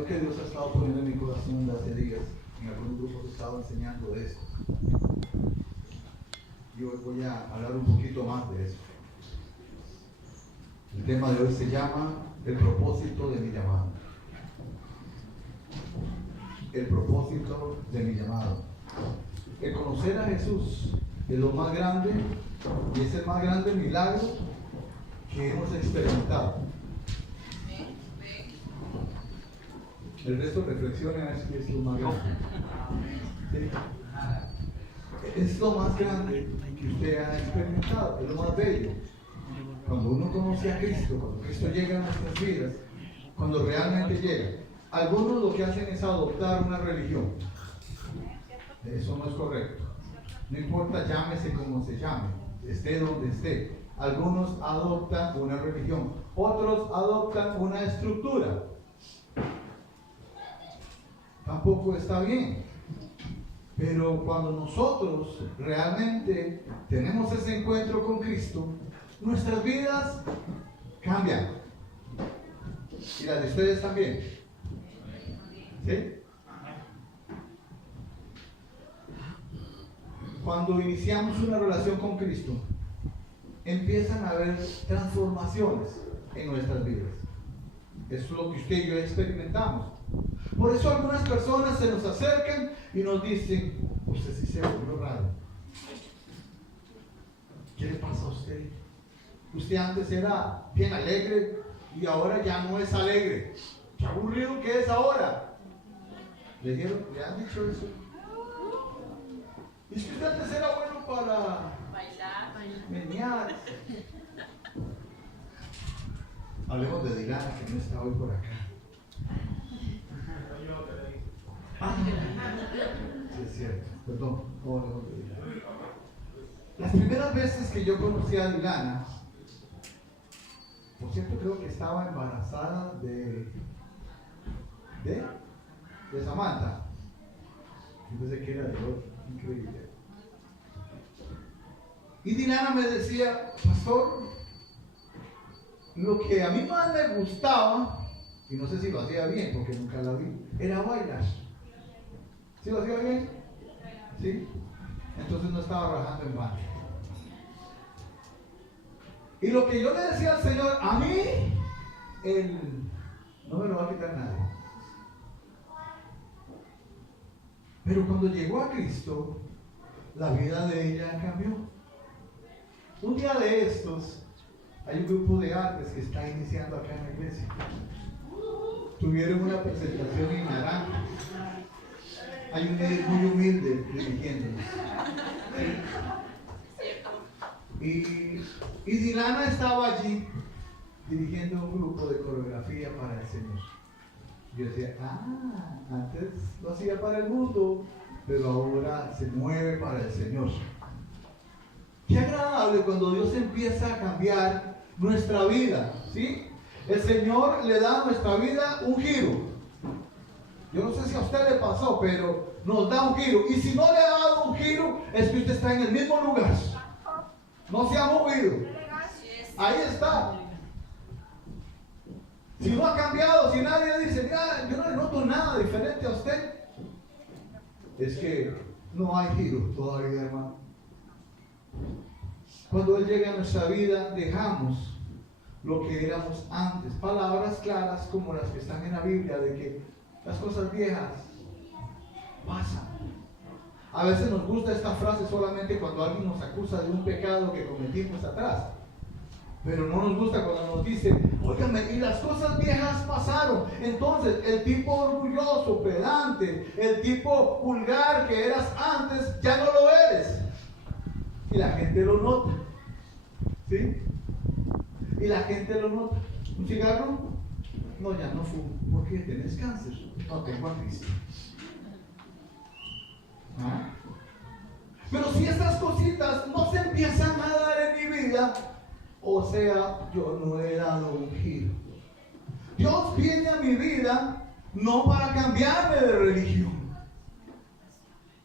algo que Dios ha estado poniendo en mi corazón de hace días. En algunos grupos he estado enseñando de esto. Y hoy voy a hablar un poquito más de eso. El tema de hoy se llama el propósito de mi llamado. El propósito de mi llamado. El conocer a Jesús es lo más grande y es el más grande milagro que hemos experimentado. El resto reflexiona a ver si es lo más grande. ¿Sí? Es lo más grande que usted ha experimentado, es lo más bello. Cuando uno conoce a Cristo, cuando Cristo llega a nuestras vidas, cuando realmente llega. Algunos lo que hacen es adoptar una religión. Eso no es correcto. No importa, llámese como se llame, esté donde esté. Algunos adoptan una religión, otros adoptan una estructura. Tampoco está bien. Pero cuando nosotros realmente tenemos ese encuentro con Cristo, nuestras vidas cambian. Y las de ustedes también. ¿Sí? Cuando iniciamos una relación con Cristo, empiezan a haber transformaciones en nuestras vidas. Eso es lo que usted y yo experimentamos. Por eso algunas personas se nos acercan y nos dicen: usted sí se volvió raro. ¿Qué le pasa a usted? Usted antes era bien alegre y ahora ya no es alegre. ¿Qué aburrido que es ahora? ¿Le dijeron? ¿Le han dicho eso? Y es que usted antes era bueno para menear. Hablemos de Dilana, que no está hoy por acá. Sí, es cierto. Perdón. Las primeras veces que yo conocí a Dilana, por cierto, creo que estaba embarazada de Samantha. Yo pensé que era de otro. Increíble. Y Dilana me decía: pastor, lo que a mí más me gustaba, y no sé si lo hacía bien porque nunca la vi, era bailar. ¿Sí lo hacía bien? ¿Sí? Entonces no estaba rajando en vano. Y lo que yo le decía al Señor, a mí, Él no me lo va a quitar nadie. Pero cuando llegó a Cristo, la vida de ella cambió. Un día de estos, hay un grupo de artes que está iniciando acá en la iglesia. Tuvieron una presentación en Naranja. Hay un líder muy humilde dirigiéndonos. Y Dilana estaba allí dirigiendo un grupo de coreografía para el Señor. Yo decía: antes lo hacía para el mundo, pero ahora se mueve para el Señor. Qué agradable cuando Dios empieza a cambiar nuestra vida, ¿sí? El Señor le da a nuestra vida un giro. Yo no sé si a usted le pasó, pero nos da un giro. Y si no le ha dado un giro, es que usted está en el mismo lugar. No se ha movido. Ahí está. Si no ha cambiado, si nadie dice: mira, yo no le noto nada diferente a usted, es que no hay giro todavía, hermano. Cuando Él llega a nuestra vida, dejamos lo que éramos antes. Palabras claras como las que están en la Biblia, de que las cosas viejas pasan. A veces nos gusta esta frase solamente cuando alguien nos acusa de un pecado que cometimos atrás. Pero no nos gusta cuando nos dice: óigame, y las cosas viejas pasaron. Entonces, el tipo orgulloso, pedante, el tipo vulgar que eras antes, ya no lo eres. Y la gente lo nota. ¿Sí? Y la gente lo nota. ¿Un cigarro? No, ya no fumo. ¿Por qué? ¿Tienes cáncer? No, tengo a Cristo. ¿Ah? Pero si estas cositas no se empiezan a dar en mi vida, o sea, yo no he dado un giro. Dios viene a mi vida no para cambiarme de religión.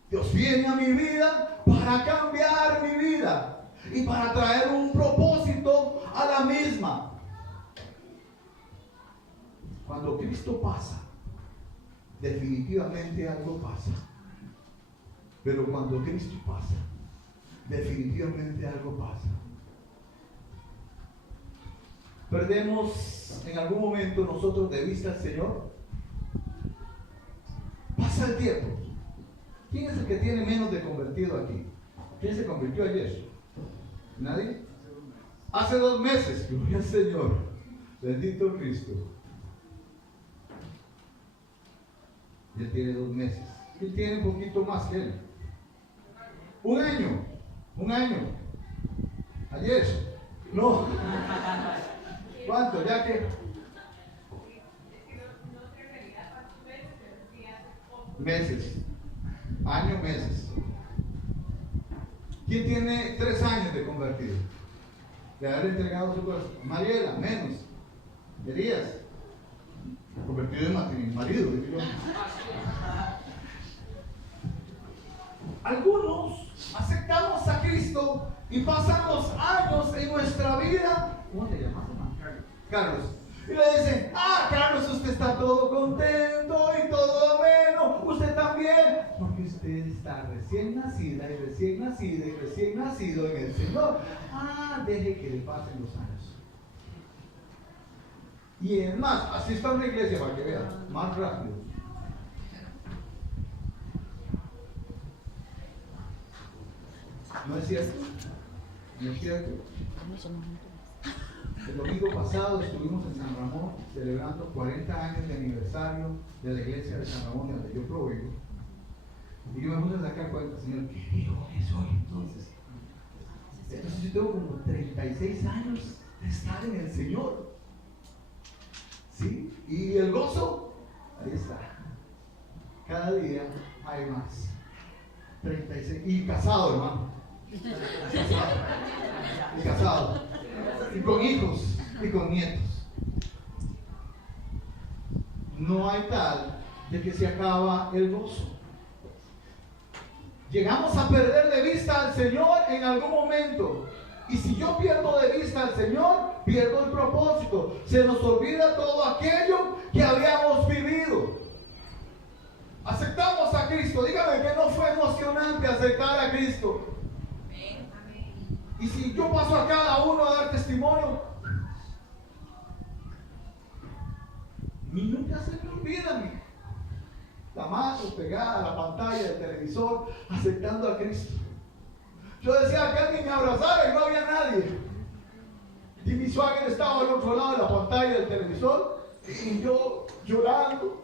Dios viene a mi vida para cambiar mi vida y para traer un propósito a la misma. Cuando Cristo pasa, definitivamente algo pasa. Pero cuando Cristo pasa, definitivamente algo pasa. Perdemos en algún momento nosotros de vista al Señor. Pasa el tiempo. ¿Quién es el que tiene menos de convertido aquí? ¿Quién se convirtió ayer? ¿Nadie? Hace 2 meses, gloria al Señor. Bendito Cristo. Él tiene 2 meses. Él tiene un poquito más que él. 1 año. 1 año. Ayer. No. ¿Cuánto? Ya que. Meses. Año, meses. ¿Quién tiene 3 años de convertido? De haber entregado su corazón. Mariela, menos. Elías, convertido en marido. Algunos aceptamos a Cristo y pasamos años en nuestra vida. ¿Cómo te llamas, hermano? Carlos. Y le dicen, Carlos, usted está todo contento y todo ameno, usted también, porque usted está recién nacida y recién nacida y recién nacido en el Señor. Deje que le pasen los años. Y es más, así está una iglesia para que vean, más rápido. ¿No es cierto? ¿No es cierto? El domingo pasado estuvimos en San Ramón celebrando 40 años de aniversario de la iglesia de San Ramón, donde yo provengo. Y yo me puse a sacar cuenta, Señor, ¿qué dijo eso entonces? Entonces yo tengo como 36 años de estar en el Señor. ¿Sí? Y el gozo, ahí está. Cada día hay más. 36. Y casado, hermano. Y casado. Y con hijos y con nietos. No hay tal de que se acaba el gozo. Llegamos a perder de vista al Señor en algún momento. Y si yo pierdo de vista al Señor, pierdo el propósito. Se nos olvida todo aquello que habíamos vivido. Aceptamos a Cristo. Dígame que no fue emocionante aceptar a Cristo. Y si yo paso a cada uno a dar testimonio, y nunca se me olvida la mano pegada a la pantalla del televisor, aceptando a Cristo. Yo decía que alguien me abrazara y no había nadie. Y mi suegra estaba al otro lado de la pantalla del televisor, y yo llorando,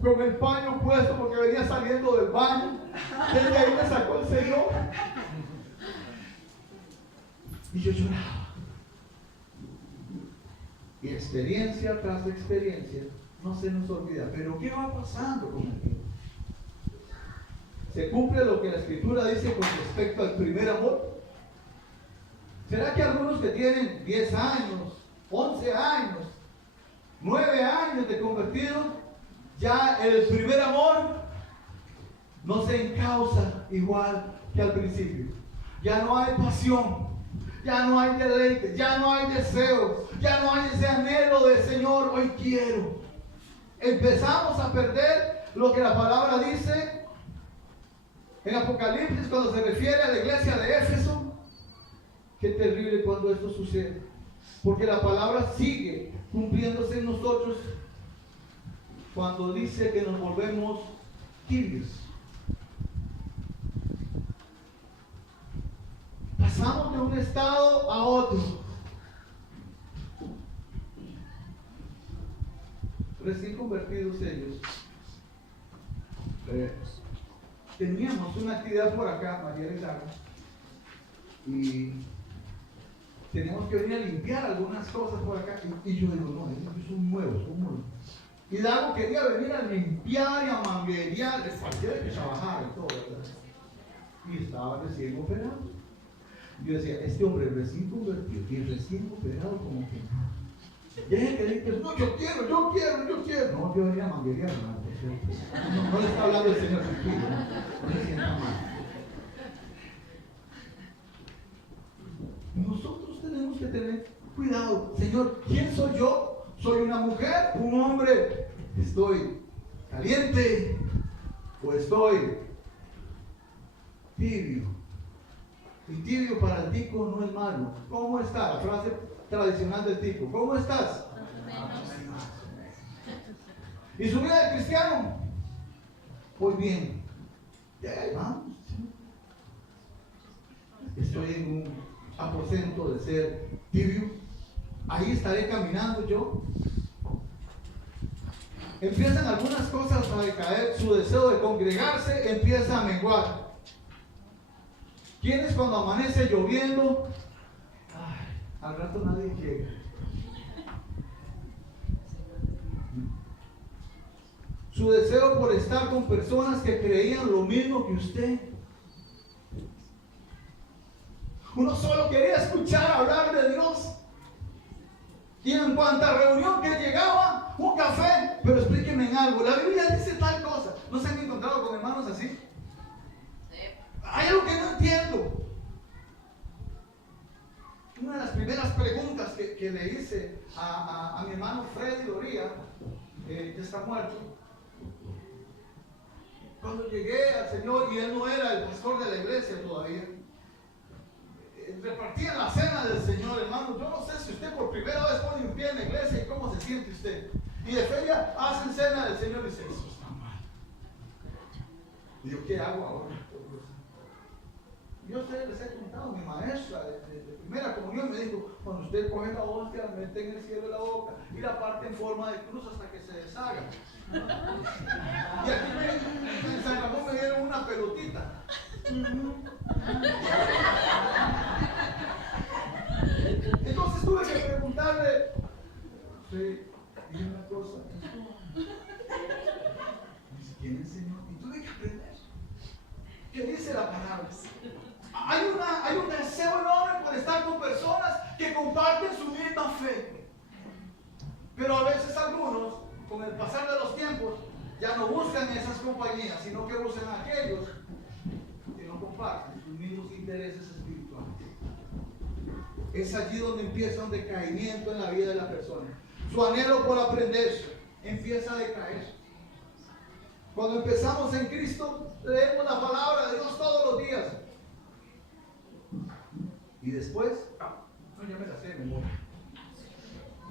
con el paño puesto porque venía saliendo del baño. Desde ahí me sacó el Señor. Y yo lloraba. Y experiencia tras experiencia no se nos olvida. Pero ¿qué va pasando con el tiempo? ¿Se cumple lo que la Escritura dice con respecto al primer amor? ¿Será que algunos que tienen 10 años, 11 años, 9 años de convertido, ya el primer amor no se encausa igual que al principio? Ya no hay pasión. Ya no hay deleite, ya no hay deseo, ya no hay ese anhelo de Señor, hoy quiero. Empezamos a perder lo que la palabra dice en Apocalipsis cuando se refiere a la iglesia de Éfeso. Qué terrible cuando esto sucede, porque la palabra sigue cumpliéndose en nosotros cuando dice que nos volvemos tibios. Pasamos de un estado a otro. Recién convertidos ellos, teníamos una actividad por acá, María y Lara, y teníamos que venir a limpiar algunas cosas por acá. Y yo digo, no, ellos son nuevos, son nuevos. Y Dago quería venir a limpiar y a manguerear, les parecía que trabajar y todo, ¿verdad? Y estaba recién operado. Yo decía, este hombre recién convertido y recién operado, como que no. Deje que dices, no, yo quiero. No, yo venía a manguerear, no le está hablando el Señor tranquilo, no se sienta mal. Nosotros tenemos que tener cuidado. Señor, ¿quién soy yo? ¿Soy una mujer? ¿Un hombre? Estoy caliente o estoy tibio. Y tibio para el tico no es malo. ¿Cómo está? La frase tradicional del tico. ¿Cómo estás? ¿Y su vida de cristiano? Pues bien. Y ahí vamos. Estoy en un aposento de ser tibio. Ahí estaré caminando yo. Empiezan algunas cosas a decaer. Su deseo de congregarse empieza a menguar. ¿Quiénes cuando amanece lloviendo? Ay, al rato nadie llega. Su deseo por estar con personas que creían lo mismo que usted. Uno solo quería escuchar hablar de Dios. Y en cuanta reunión que llegaba, un café, pero explíqueme en algo. La Biblia dice tal cosa. ¿No se han encontrado con hermanos así? Hay algo que no entiendo. Una de las primeras preguntas que le hice a mi hermano Freddy Doría, que está muerto, cuando llegué al Señor y él no era el pastor de la iglesia todavía, repartían la cena del Señor, hermano. Yo no sé si usted por primera vez pone un pie en la iglesia y cómo se siente usted. Y de feria hacen cena del Señor y dice, eso está mal. Y yo, ¿qué hago ahora? Yo a ustedes les he contado, mi maestra de primera comunión me dijo, cuando usted coge la hostia, la mete en el cielo de la boca y la parte en forma de cruz hasta que se deshaga. Y aquí en San Ramón me dieron una pelotita. Entonces tuve que preguntarle, sí, dime una cosa. Dice, ¿quién enseñó? Y tuve que aprender. ¿Qué dice la palabra? Hay un deseo enorme por estar con personas que comparten su misma fe. Pero a veces algunos, con el pasar de los tiempos, ya no buscan esas compañías, sino que buscan a aquellos que no comparten sus mismos intereses espirituales. Es allí donde empieza un decaimiento en la vida de la persona. Su anhelo por aprender empieza a decaer. Cuando empezamos en Cristo, leemos la palabra de Dios todos los días. Y después, no, ya me la sé de memoria.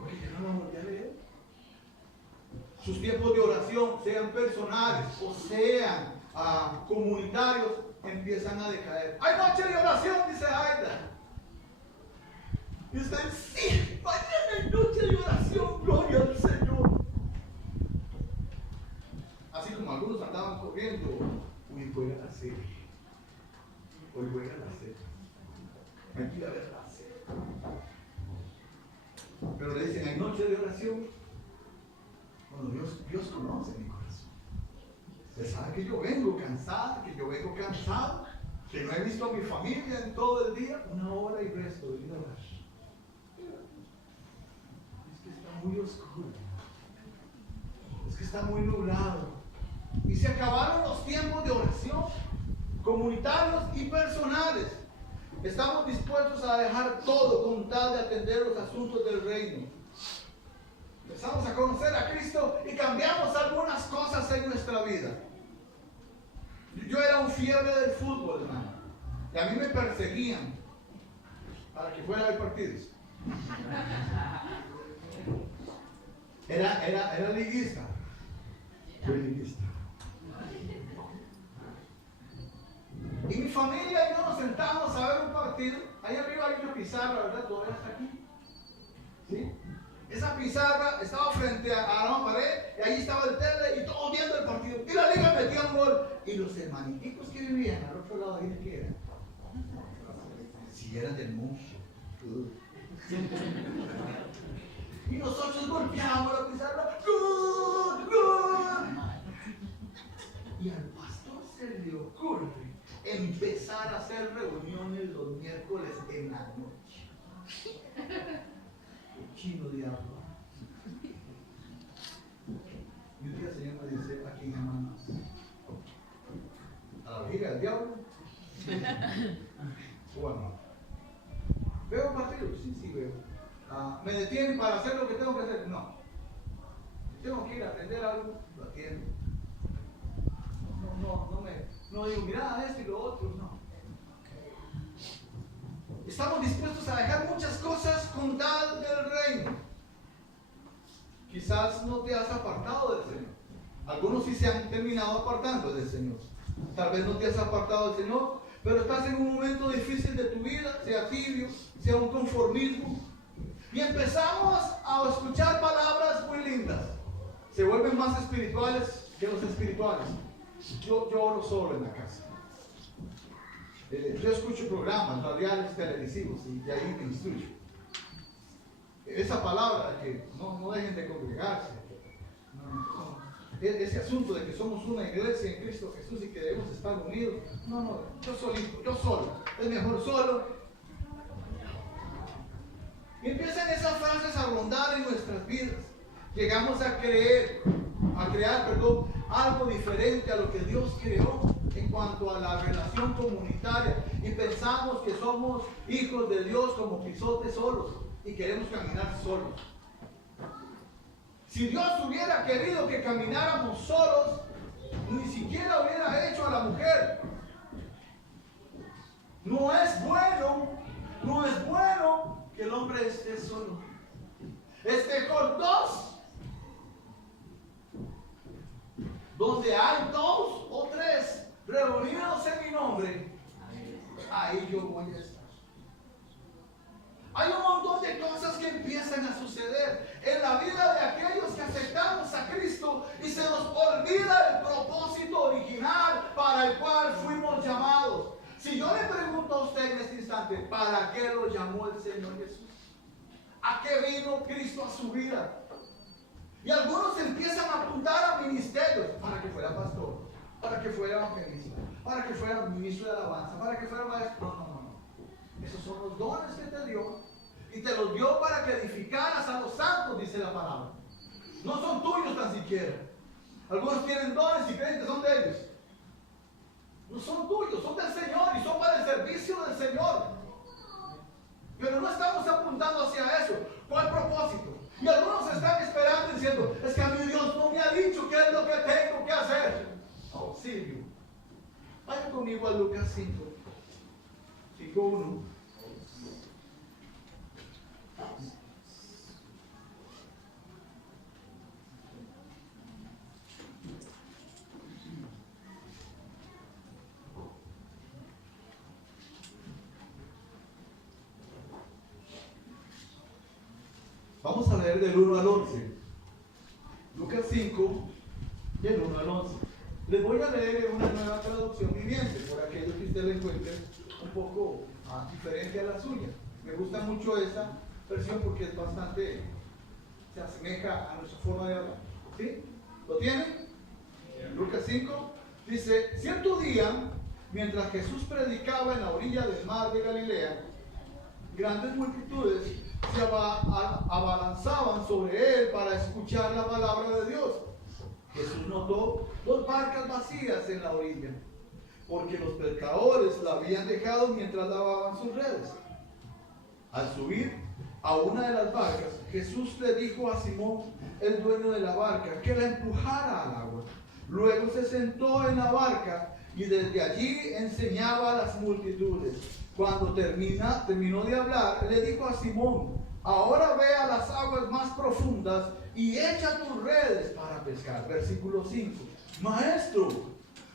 Oye, ya no la volví a leer. Sus tiempos de oración, sean personales o sean comunitarios, empiezan a decaer. Hay noche de oración, dice Aida. Y usted, sí, mañana hay noche de oración, gloria al Señor. Así como algunos andaban corriendo, uy, voy a la serie. Hoy voy a la serie. Aquí a ver la serie. Pero le dicen, hay noche de oración. Bueno, Dios conoce mi corazón. Usted sabe que yo vengo cansada, que yo vengo cansado, que no he visto a mi familia en todo el día, 1 hora y resto de ir a orar. Es que está muy oscuro. Es que está muy nublado. Y se acabaron los tiempos de oración, comunitarios y personales. Estamos dispuestos a dejar todo con tal de atender los asuntos del reino. Empezamos a conocer a Cristo y cambiamos algunas cosas en nuestra vida. Yo era un fiebre del fútbol, hermano. Y a mí me perseguían para que fuera a ver partidos. Era liguista. Fui liguista. Y mi familia y yo nos sentamos a ver un partido. Ahí arriba hay una pizarra, ¿verdad? Todavía está aquí. ¿Sí? Esa pizarra estaba frente a la pared y ahí estaba el tele y todos viendo el partido. Y la liga metía un gol. Y los hermaniticos que vivían al otro lado, ¿de qué eran? Si eran del monstruo. Y nosotros golpeábamos la pizarra. ¡Gol! ¡Gol! Y al pastor se le ocurre empezar a hacer reuniones los miércoles en la noche. Chino diablo. Y un día el Señor me dice, ¿a quién aman más? ¿A la vejiga del diablo? Bueno, ¿veo partidos? Sí, veo. ¿Me detienen para hacer lo que tengo que hacer? No. Si tengo que ir a aprender algo, lo atiendo. no digo, mira esto y lo otro, no. Estamos dispuestos a dejar muchas cosas con tal del reino. Quizás no te has apartado del Señor. Algunos sí se han terminado apartando del Señor. Tal vez no te has apartado del Señor, pero estás en un momento difícil de tu vida, sea tibio, sea un conformismo. Y empezamos a escuchar palabras muy lindas. Se vuelven más espirituales que los espirituales. Yo oro solo en la casa. Yo escucho programas radiales televisivos y de ahí me instruyo. Esa palabra que no dejen de congregarse. Ese asunto de que somos una iglesia en Cristo Jesús y que debemos estar unidos. Yo solito, yo solo. Es mejor solo. Y empiezan esas frases a rondar en nuestras vidas. Llegamos a crear, algo diferente a lo que Dios creó en cuanto a la relación comunitaria. Y pensamos que somos hijos de Dios como pisotes solos y queremos caminar solos. Si Dios hubiera querido que camináramos solos, ni siquiera hubiera hecho a la mujer. No es bueno que el hombre esté solo. Es mejor dos. Donde hay dos o tres reunidos en mi nombre, ahí yo voy a estar. Hay un montón de cosas que empiezan a suceder en la vida de aquellos que aceptamos a Cristo y se nos olvida el propósito original para el cual fuimos llamados. Si yo le pregunto a usted en este instante, ¿para qué lo llamó el Señor Jesús? ¿A qué vino Cristo a su vida? Y algunos empiezan a apuntar a ministerios para que fuera pastor, para que fuera evangelista, para que fuera ministro de alabanza, para que fuera maestro. No. Esos son los dones que te dio y te los dio para que edificaras a los santos, dice la palabra. No son tuyos tan siquiera. Algunos tienen dones y creen que son de ellos. No son tuyos, son del Señor y son para el servicio del Señor. Pero no estamos apuntando hacia eso. ¿Cuál propósito? Y algunos están esperando diciendo, es que a mí Dios no me ha dicho qué es lo que tengo que hacer. Auxilio. Vaya conmigo a Lucas 5. 5:1. Vamos a leer del 1 al 11. Lucas 5, del 1 al 11. Les voy a leer en una nueva traducción viviente, por aquello que usted le encuentre un poco diferente a la suya. Me gusta mucho esta versión porque es bastante, se asemeja a nuestra forma de hablar. ¿Sí? ¿Lo tienen? Lucas 5 dice, cierto día, mientras Jesús predicaba en la orilla del mar de Galilea, grandes multitudes se abalanzaban sobre él para escuchar la palabra de Dios. Jesús notó 2 barcas vacías en la orilla, porque los pescadores la habían dejado mientras lavaban sus redes. Al subir a una de las barcas, Jesús le dijo a Simón, el dueño de la barca, que la empujara al agua. Luego se sentó en la barca y desde allí enseñaba a las multitudes. Cuando terminó de hablar, le dijo a Simón, ahora ve a las aguas más profundas y echa tus redes para pescar. Versículo 5. Maestro,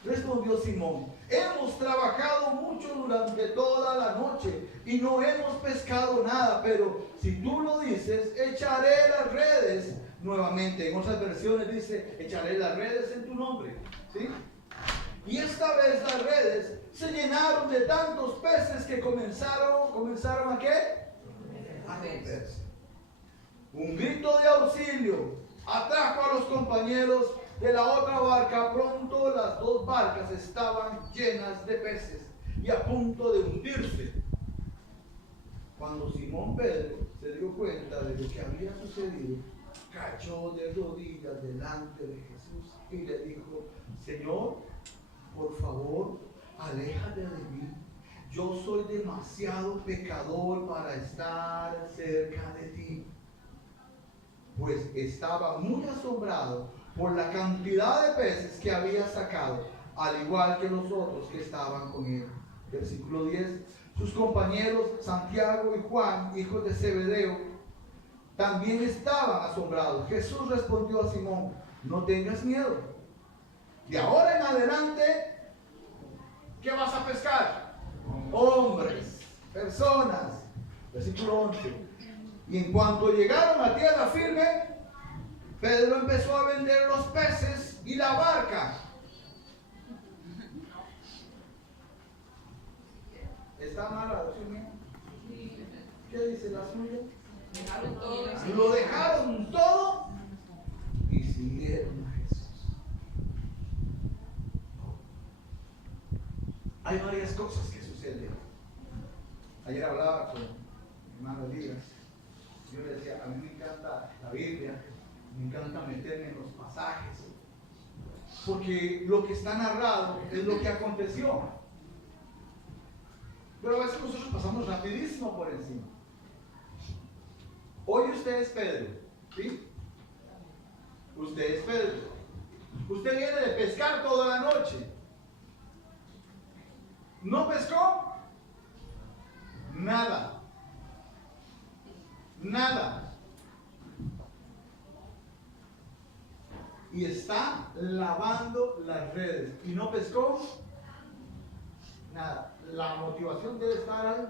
respondió Simón, hemos trabajado mucho durante toda la noche y no hemos pescado nada, pero si tú lo dices, echaré las redes nuevamente. En otras versiones dice, echaré las redes en tu nombre. ¿Sí? Y esta vez las redes se llenaron de tantos peces que comenzaron ¿a qué? A romperse. Un grito de auxilio atrajo a los compañeros de la otra barca. Pronto las 2 barcas estaban llenas de peces y a punto de hundirse. Cuando Simón Pedro se dio cuenta de lo que había sucedido, cayó de rodillas delante de Jesús y le dijo, Señor, por favor, aléjate de mí. Yo soy demasiado pecador para estar cerca de ti. Pues estaba muy asombrado por la cantidad de peces que había sacado. al igual que los otros que estaban con él. Versículo 10. Sus compañeros Santiago y Juan, hijos de Zebedeo, también estaban asombrados. Jesús respondió a Simón: no tengas miedo. De ahora en adelante, ¿qué vas a pescar? Hombres, personas. Versículo 11. Y en cuanto llegaron a tierra firme, Pedro empezó a vender los peces y la barca. ¿Está mal la oración mía? ¿Qué dice la suya? Lo dejaron todo y siguieron a Jesús. Hay varias cosas que suceden. Ayer hablaba con mi hermano Díaz. Yo le decía, a mí me encanta la Biblia, me encanta meterme en los pasajes, porque lo que está narrado es lo que aconteció. Pero a veces nosotros pasamos rapidísimo por encima. Hoy usted es Pedro, ¿sí? Usted es Pedro. Usted viene de pescar toda la noche. ¿No pescó? Nada. Nada. Y está lavando las redes. ¿Y no pescó? Nada. La motivación debe estar ahí.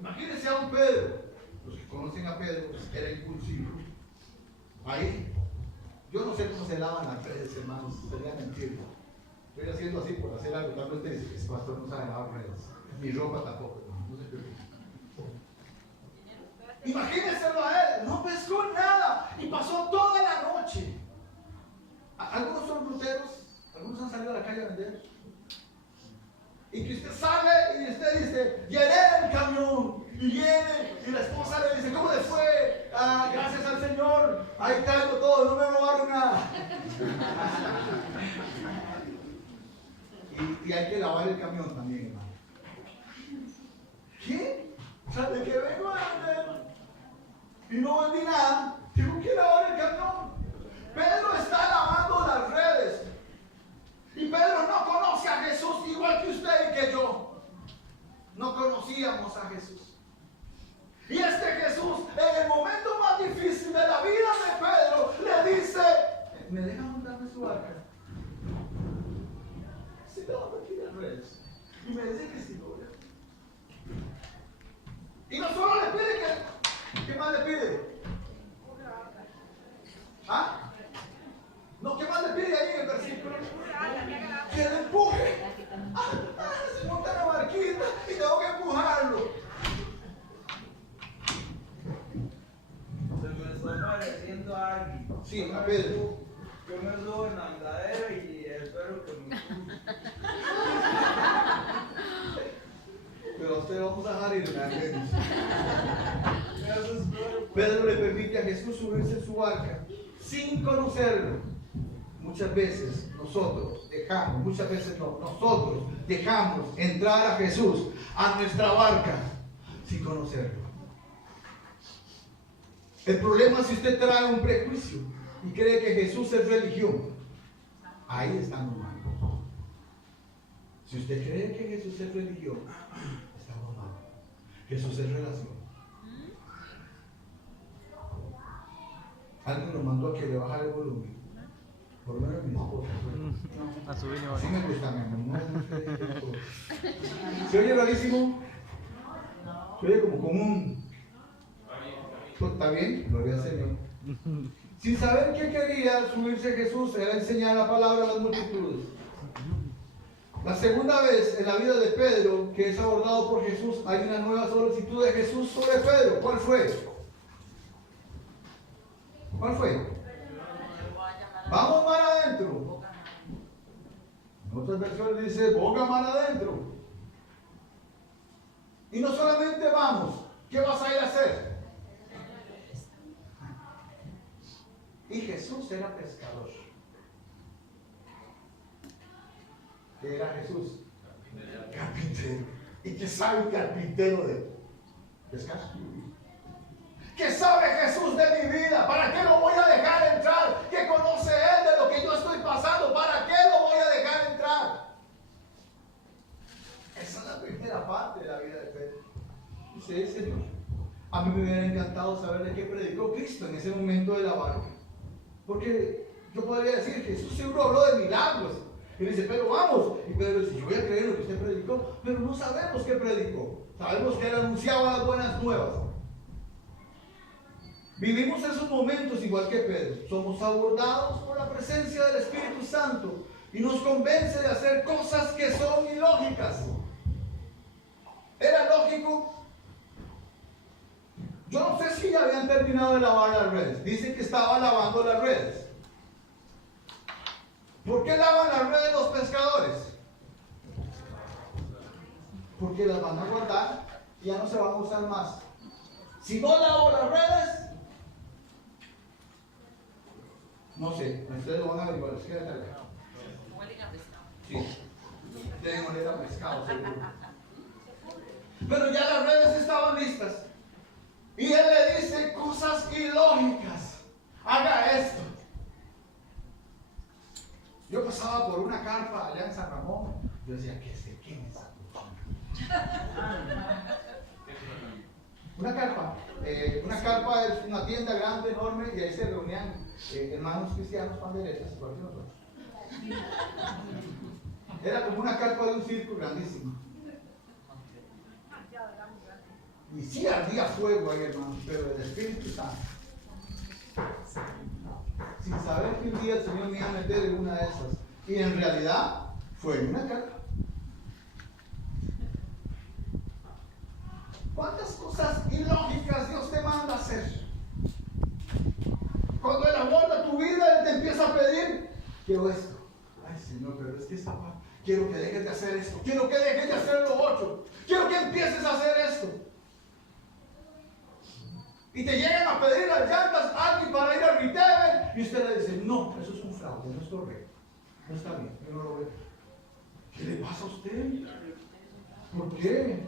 Imagínense a un Pedro. Los que conocen a Pedro, era impulsivo. Ahí, yo no sé cómo se lavan las redes, hermanos, sería mentira. Estoy haciendo así por hacer algo. Tal vez usted dice que ese pastor no sabe lavar redes. Ni ropa tampoco. No se preocupe. Imagínenselo a él. No pescó nada. Y pasó toda la noche. Algunos son ruteros. Algunos han salido a la calle a vender. Y que usted sale y usted dice, llené el camión. Y viene, y la esposa le dice, ¿cómo le fue? Gracias al Señor. Ahí traigo todo, no me robaron nada. Y hay que lavar el camión también, hermano. ¿Qué? O sea, de que vengo a vender y no vendí nada, tengo que lavar el camión. Pedro está lavando las redes. Y Pedro no conoce a Jesús igual que usted y que yo. No conocíamos a Jesús. Y este Jesús, en el momento más difícil de la vida de Pedro, le dice, ¿me deja montarme su barca? Si te vas aquí de redes. Y me dice que sí, lo voy a hacer. Y no solo le pide que, ¿qué más le pide? ¿Ah? No, ¿qué más le pide ahí en el versículo? Que le empuje. Se monta en la barquita y tengo que empujarlo. Se me está pareciendo a alguien. Sí, a Pedro. Yo me subo en la andadera y espero que me empuje. Pero a usted vamos a dejar ir, amigos. Pedro le permite a Jesús subirse en su barca sin conocerlo. Muchas veces nosotros dejamos entrar a Jesús a nuestra barca sin conocerlo. El problema es si usted trae un prejuicio y cree que Jesús es religión. Ahí estamos mal. Si usted cree que Jesús es religión, estamos mal. Jesús es relación. Alguien nos mandó a que le bajara el volumen. Por lo menos mi esposa. A subir mi Así volumen. me gusta, mi amor. No, ¿se oye rarísimo? Se oye como común. ¿Está bien? Gloria al Señor. Sin saber qué quería subirse Jesús, era enseñar la palabra a las multitudes. La segunda vez en la vida de Pedro que es abordado por Jesús, hay una nueva solicitud de Jesús sobre Pedro. ¿Cuál fue? ¿Cuál fue? Vamos mar adentro. En otras versiones dice, boga mar adentro. Y no solamente vamos, ¿qué vas a ir a hacer? Y Jesús era pescador. ¿Qué era Jesús? Carpintero. ¿Y qué sabe un carpintero de pescar? ¿Qué sabe Jesús de mi vida? ¿Para qué lo voy a dejar entrar? ¿Qué A mí me hubiera encantado saber de qué predicó Cristo en ese momento de la barca. Porque yo podría decir que Jesús seguro habló de milagros. Y le dice, pero vamos. Y Pedro dice, yo voy a creer lo que usted predicó, pero no sabemos qué predicó. Sabemos que él anunciaba las buenas nuevas. Vivimos esos momentos igual que Pedro. Somos abordados por la presencia del Espíritu Santo y nos convence de hacer cosas que son ilógicas. ¿Era lógico? Yo no sé si ya habían terminado de lavar las redes. Dicen que estaba lavando las redes. ¿Por qué lavan las redes los pescadores? Porque las van a guardar y ya no se van a usar más. Si no lavo las redes, no sé, ustedes lo van a averiguar. Quédate acá. Huelen a pescado. Sí, deben oler a pescado, seguro. Pero ya las redes estaban listas. Y él le dice cosas ilógicas. Haga esto. Yo pasaba por una carpa allá en San Ramón. Yo decía, ¿qué se qué es esa cosa? Una carpa. Una carpa es una tienda grande, enorme, y ahí se reunían hermanos cristianos panderetas, igual que nosotros. Era como una carpa de un circo grandísimo. Y sí ardía fuego ahí, hermanos, pero el Espíritu Santo. Sin saber que un día el Señor me iba a meter en una de esas. Y en realidad fue en una carpa. ¿Cuántas cosas ilógicas Dios te manda a hacer? Cuando Él aborda tu vida, Él te empieza a pedir, quiero esto. Ay, Señor, pero es que esta parte, quiero que dejes de hacer esto, quiero que dejes de hacer lo otro, quiero que empieces a hacer esto. Y te llegan a pedir las llantas a alguien para ir al retail, y usted le dice, no, eso es un fraude, no es correcto, no está bien, yo no lo veo. ¿Qué le pasa a usted? ¿Por qué?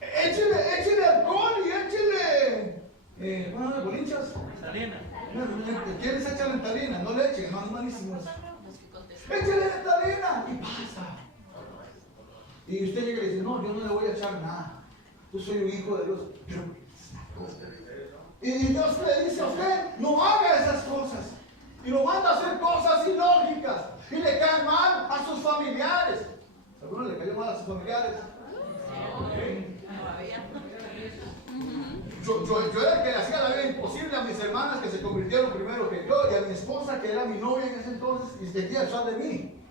Échele alcohol y échele bolinchas. Salina. ¿Quieres echarle talina? No le echen, hermano, malísimo eso. Échele talina y pasa. Y usted llega y dice, no, yo no le voy a echar nada. Yo soy un hijo de Dios. Y Dios le dice a usted, no haga esas cosas. Y lo manda a hacer cosas ilógicas. Y le caen mal a sus familiares. ¿A alguno le cayó mal a sus familiares? Yo era el que le hacía la vida imposible a mis hermanas que se convirtieron primero que yo y a mi esposa que era mi novia en ese entonces y se quería echar de mí.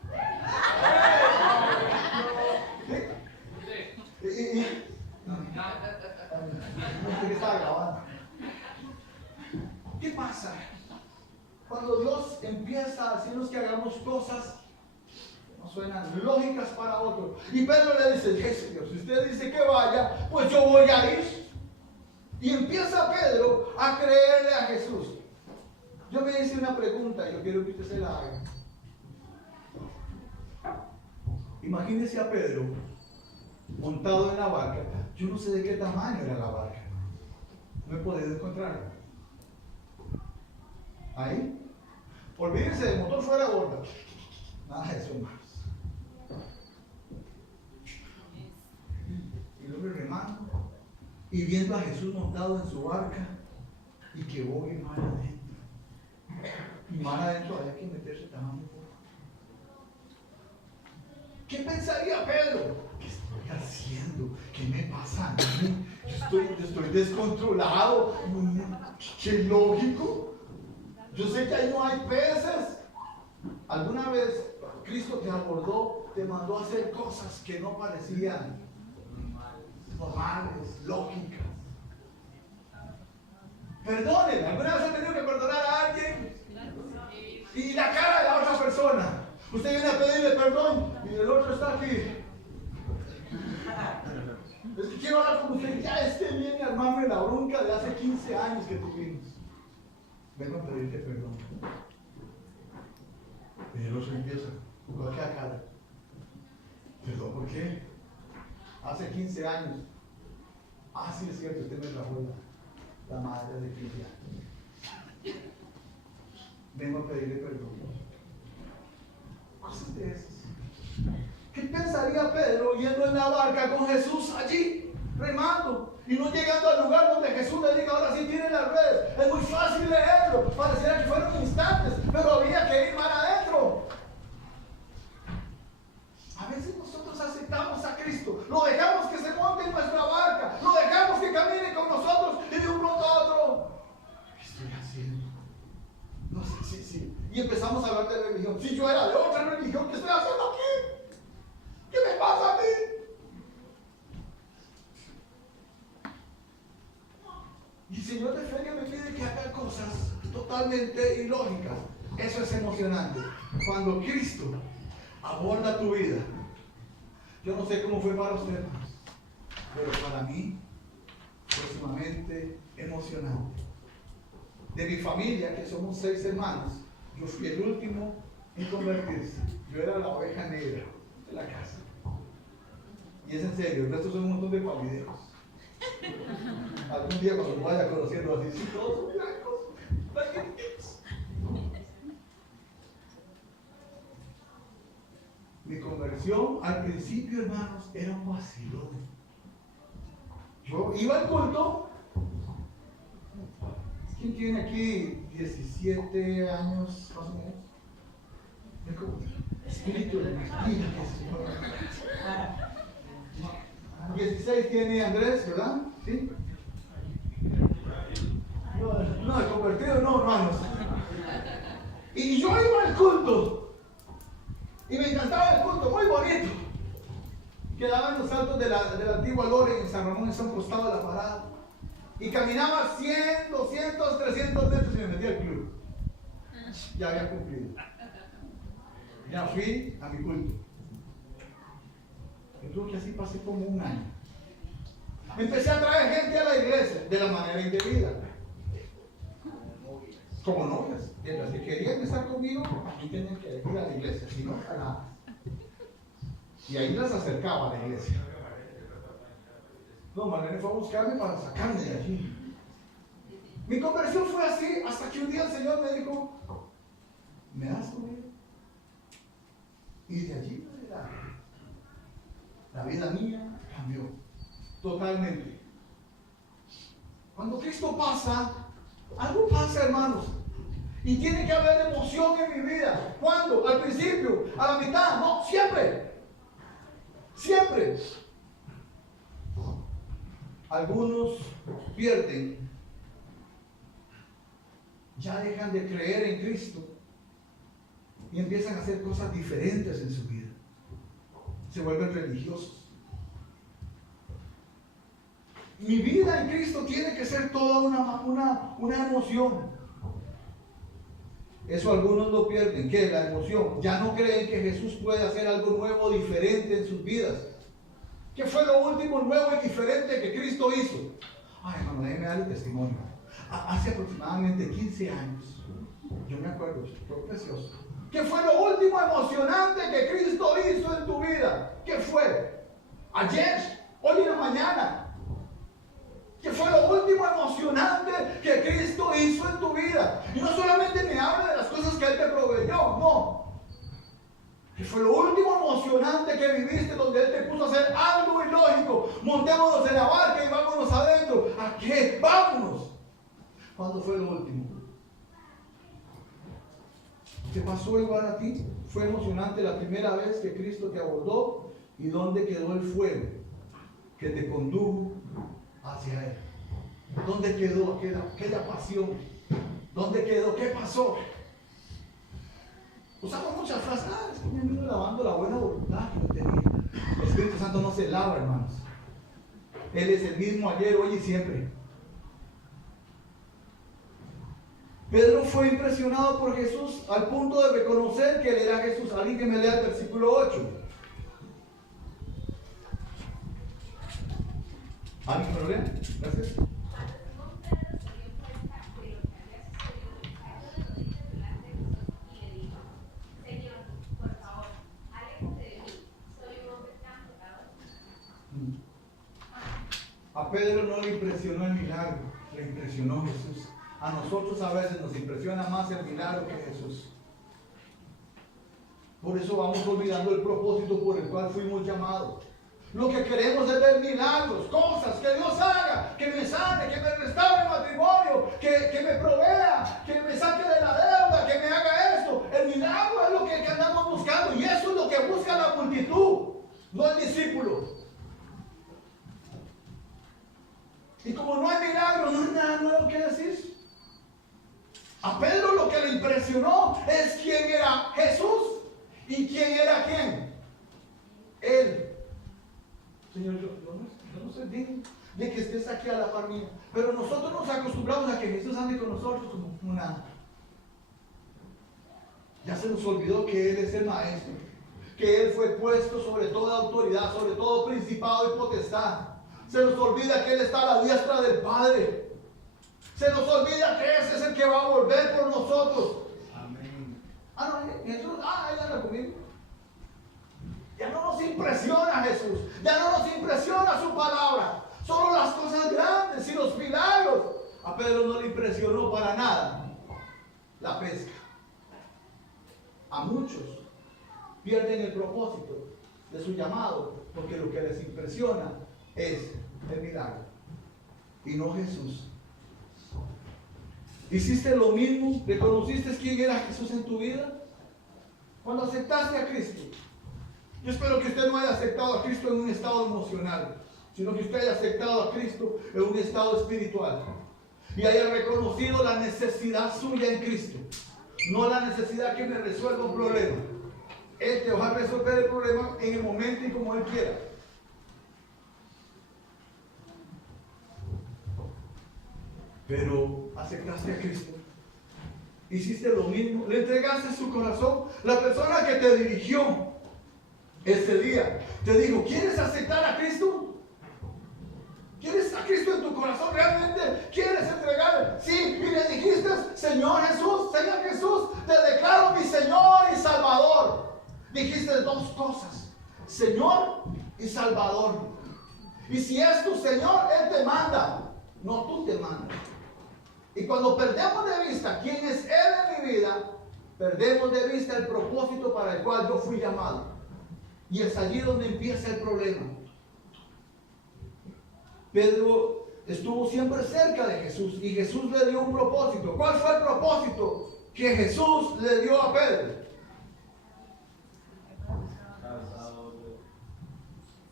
No estaba grabando. ¿Qué pasa? Cuando Dios empieza a decirnos que hagamos cosas no suenan lógicas para otro. Y Pedro le dice, Señor, si usted dice que vaya, pues yo voy a ir. Y empieza Pedro a creerle a Jesús. Yo me hice una pregunta y yo quiero que usted se la haga. Imagínese a Pedro montado en la barca. Yo no sé de qué tamaño era la barca. No he podido encontrarla. Ahí. Olvídense del motor fuera de borda. Nada de eso, hermanos. Y luego remando y viendo a Jesús montado en su barca y que bogue mar adentro. Y mar adentro había que meterse tamaño poco. ¿Qué pensaría Pedro? ¿Qué estoy haciendo? ¿Qué me pasa a mí? Yo estoy descontrolado. ¿Qué lógico? Yo sé que ahí no hay peces. ¿Alguna vez Cristo te abordó, te mandó a hacer cosas que no parecían normales, lógicas? Perdónenme, ¿alguna vez ha tenido que perdonar a alguien? Y la cara de la otra persona. Usted viene a pedirle perdón y el otro está aquí. Es que quiero hablar con usted. Ya viene a armarme la bronca de hace 15 años que tuvimos. Vengo a pedirte perdón. Y el otro empieza con cualquier cara. ¿Perdón por qué? Hace 15 años. Ah, sí, es cierto, usted me trajo la madre de 15 años. Vengo a pedirle perdón. Cosas de esas. ¿Qué pensaría Pedro yendo en la barca con Jesús allí, remando? Y no llegando al lugar donde Jesús le diga, ahora sí tiene las redes. Es muy fácil leerlo. Pareciera que fueron instantes, pero había que ir más adentro. A veces nosotros aceptamos a Cristo, lo dejamos que se monte en nuestra barca, lo dejamos que camine con nosotros y de un pronto a otro, ¿qué estoy haciendo? No sé, sí. Y empezamos a hablar de religión. Si yo era de otra religión, ¿qué estoy haciendo aquí? ¿Qué me pasa a mí? Y el Señor de feria me pide que haga cosas totalmente ilógicas. Eso es emocionante. Cuando Cristo aborda tu vida. Yo no sé cómo fue para usted, pero para mí fue sumamente emocionante. De mi familia, que somos 6 hermanos, yo fui el último en convertirse. Yo era la oveja negra de la casa. Y es en serio, el resto son un montón de palideros. Algún día cuando me vaya conociendo así, sí, todos son blancos. Mi conversión al principio, hermanos, era un vacilón. Yo iba al culto. ¿Quién tiene aquí 17 años más o menos? Espíritu de mentira, 16 tiene Andrés, ¿verdad? ¿Sí? No, el convertido no, hermanos. Y yo iba al culto. Y me encantaba el culto, muy bonito. Quedaba en los altos de la antigua Loren, en San Ramón, en un costado de la parada. Y caminaba 100, 200, 300 metros y me metí al club. Ya había cumplido. Ya fui a mi culto. Yo creo que así pasé como un año. Empecé a traer gente a la iglesia de la manera indebida. Como novias. Mientras que querían estar conmigo, aquí tenían que ir a la iglesia, si no, a nada. Y ahí las acercaba a la iglesia. No, Marlene fue a buscarme para sacarme de allí. Mi conversión fue así, hasta que un día el Señor me dijo, ¿me das conmigo? Y de allí la vida mía cambió totalmente. Cuando Cristo pasa, algo pasa, hermanos. Y tiene que haber emoción en mi vida. ¿Cuándo? ¿Al principio? ¿A la mitad? No, siempre. Siempre. Algunos pierden. Ya dejan de creer en Cristo. Y empiezan a hacer cosas diferentes en su vida. Se vuelven religiosos. Mi vida en Cristo tiene que ser toda una emoción. Eso algunos lo pierden. ¿Qué? La emoción. Ya no creen que Jesús puede hacer algo nuevo, diferente en sus vidas. ¿Qué fue lo último nuevo y diferente que Cristo hizo? Ay, hermano, déjeme darle testimonio. Hace aproximadamente 15 años, yo me acuerdo, fue precioso. ¿Qué fue lo último emocionante que Cristo hizo en tu vida? ¿Qué fue? Ayer, hoy en la mañana. ¿Qué fue lo último emocionante que Cristo hizo en tu vida? Y no solamente me habla de las cosas que Él te proveyó, no. ¿Qué fue lo último emocionante que viviste donde Él te puso a hacer algo ilógico? Montémonos en la barca y vámonos adentro. ¿A qué? ¡Vámonos! ¿Cuándo fue lo último? ¿Te pasó igual a ti? ¿Fue emocionante la primera vez que Cristo te abordó? ¿Y dónde quedó el fuego que te condujo hacia Él? ¿Dónde quedó aquella pasión? ¿Dónde quedó? ¿Qué pasó? Usamos muchas frases. Es que me han ido lavando la buena voluntad que yo tenía. El Espíritu Santo no se lava, hermanos. Él es el mismo ayer, hoy y siempre. Pedro fue impresionado por Jesús al punto de reconocer que él era Jesús. Alguien que me lea el versículo 8. ¿Alguien que me lo lea? Gracias. A Pedro no le impresionó el milagro, le impresionó Jesús. A nosotros a veces nos impresiona más el milagro que Jesús. Por eso vamos olvidando el propósito por el cual fuimos llamados. Lo que queremos es ver milagros, cosas, que Dios haga, que me sane, que me restaure el matrimonio, que me provea, que me saque de la deuda, que me haga esto. El milagro es lo que andamos buscando y eso es lo que busca la multitud, no el discípulo. Y como no hay milagro, no hay nada nuevo que decir. A Pedro lo que le impresionó es quién era Jesús y quién era quién. Él. Señor, yo no soy digno de que estés aquí a la par mía, pero nosotros nos acostumbramos a que Jesús ande con nosotros como una. Ya se nos olvidó que Él es el Maestro, que Él fue puesto sobre toda autoridad, sobre todo principado y potestad. Se nos olvida que Él está a la diestra del Padre. Se nos olvida que ese es el que va a volver por nosotros. Amén. Jesús, Él anda conmigo. Ya no nos impresiona Jesús, ya no nos impresiona su palabra, solo las cosas grandes y los milagros. A Pedro no le impresionó para nada la pesca. A muchos pierden el propósito de su llamado porque lo que les impresiona es el milagro y no Jesús. ¿Hiciste lo mismo? ¿Reconociste quién era Jesús en tu vida? Cuando aceptaste a Cristo. Yo espero que usted no haya aceptado a Cristo en un estado emocional, sino que usted haya aceptado a Cristo en un estado espiritual y haya reconocido la necesidad suya en Cristo, no la necesidad que me resuelva un problema. Él te va a resolver el problema en el momento y como Él quiera. Pero aceptaste a Cristo, hiciste lo mismo, le entregaste su corazón. La persona que te dirigió ese día te dijo: ¿quieres aceptar a Cristo? ¿Quieres a Cristo en tu corazón? ¿Realmente quieres entregar? Sí, y le dijiste: Señor Jesús, te declaro mi Señor y Salvador. Dijiste dos cosas: Señor y Salvador. Y si es tu Señor, Él te manda, no tú te mandas. Y cuando perdemos de vista quién es Él en mi vida, perdemos de vista el propósito para el cual yo fui llamado. Y es allí donde empieza el problema. Pedro estuvo siempre cerca de Jesús y Jesús le dio un propósito. ¿Cuál fue el propósito que Jesús le dio a Pedro? Cazador.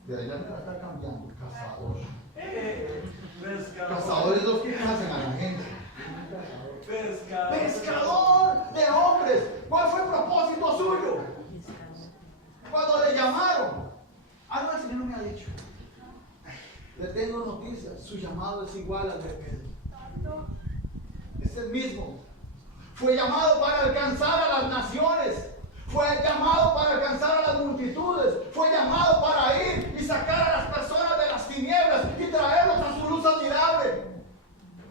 De ahí la está cambiando. Cazador. Pescador. Cazadores los que cazan a la gente. Pescador. Pescador de hombres. ¿Cuál fue el propósito suyo? Cuando le llamaron. No, el Señor no me ha dicho. Le tengo noticias. Su llamado es igual al de Pedro. Es el mismo. Fue llamado para alcanzar a las naciones. Fue llamado para alcanzar a las multitudes. Fue llamado para ir y sacar a las personas de las tinieblas y traerlos a su luz admirable.